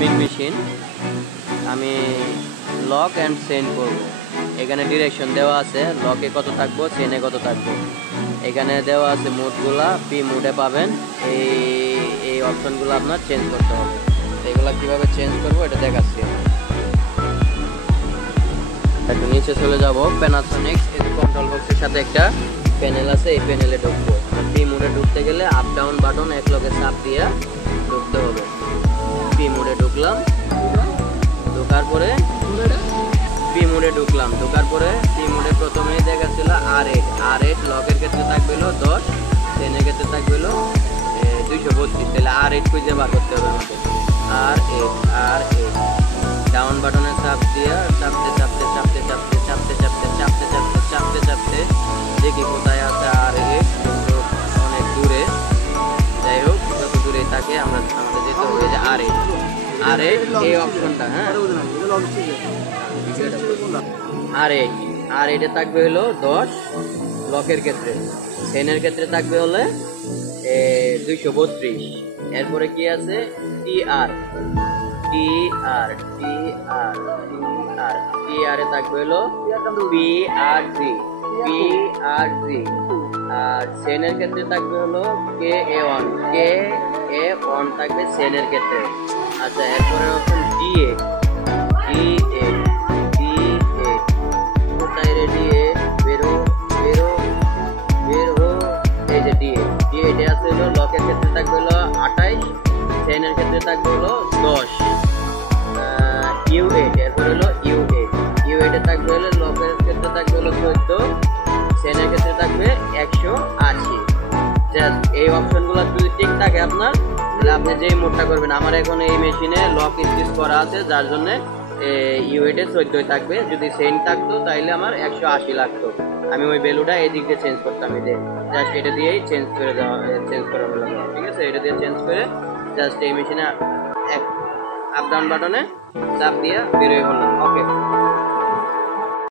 Driving machine. আমি lock and chain করব। এখানে ডিরেকশন দেওয়া আছে, লকে কত থাকবো, চেইনে কত থাকবো। এখানে দেওয়া আছে মোডগুলা, পি মোডে পাবেন। এই অপশনগুলো আপনার চেঞ্জ করতে হবে। এগুলা কিভাবে চেঞ্জ করবো এটা দেখাচ্ছি। একটু নিচে চলে যাব, প্যানাসোনিক্স কন্ট্রোল বক্সের সাথে একটা প্যানেল আছে, এই প্যানেলে ঢুকবো। পি মোডে ঢুকতে গেলে আপ ডাউন বাটন এক লগে চাপ দিয়ে ঢুকতে হবে। পি মোডে ঢুকলাম, ঢোকার পরে পি মোডে ঢুকলাম, ঢোকার পরে পি মোডে প্রথমেই দেখাচ্ছিল R8 লকের ক্ষেত্রে থাকবে 10, চেনের ক্ষেত্রে থাকবে 232। তাহলে R8 খুঁজে বার করতে হবে আমাদের। R8 ডাউন বাটনে চাপ দিয়ে চাপতে দেখি কোথায় আছে R8। অনেক দূরে, যাই হোক যত দূরে থাকে আমাদের যেতে হবে যে R8 এই অপশনটা। হ্যাঁ, R8 থাকবে হলো 10 লকের ক্ষেত্রে, চেনের ক্ষেত্রে থাকবে হলে 232। এরপরে কি আছে TR এ থাকবে হলো PRG। আর চেনের ক্ষেত্রে থাকবে হলো KA1 থাকবে চেনের ক্ষেত্রে। আচ্ছা, এরপরে অপশন DA কোথায় রে DA? বেরো, এই যে DA এটা আছে হলো লকের ক্ষেত্রে থাকবে হলো 28, চেনের ক্ষেত্রে থাকবে হলো 10। U8 এরপর হলো U8 এ থাকবে হলো লকের ক্ষেত্রে থাকবে হলো 14, চেনের ক্ষেত্রে থাকবে 180। জাস্ট এই অপশনগুলো যদি ঠিক থাকে আপনার, তাহলে আপনি যেই মোডটা করবেন। আমার এখন এই মেশিনে লক স্টিচ করা আছে, যার জন্য U8 এ 14 থাকবে। যদি চেইন থাকতো তাহলে আমার 180 লাগতো। আমি ওই ভ্যালুটা এই দিক দিয়ে চেঞ্জ করতাম। এই যে জাস্ট এটা দিয়েই চেঞ্জ করা হলো। ঠিক আছে, এটা দিয়ে চেঞ্জ করে জাস্ট এই মেশিনে আপ ডাউন বাটনে চাপ দিয়ে বের হয়ে পড়লাম। ওকে।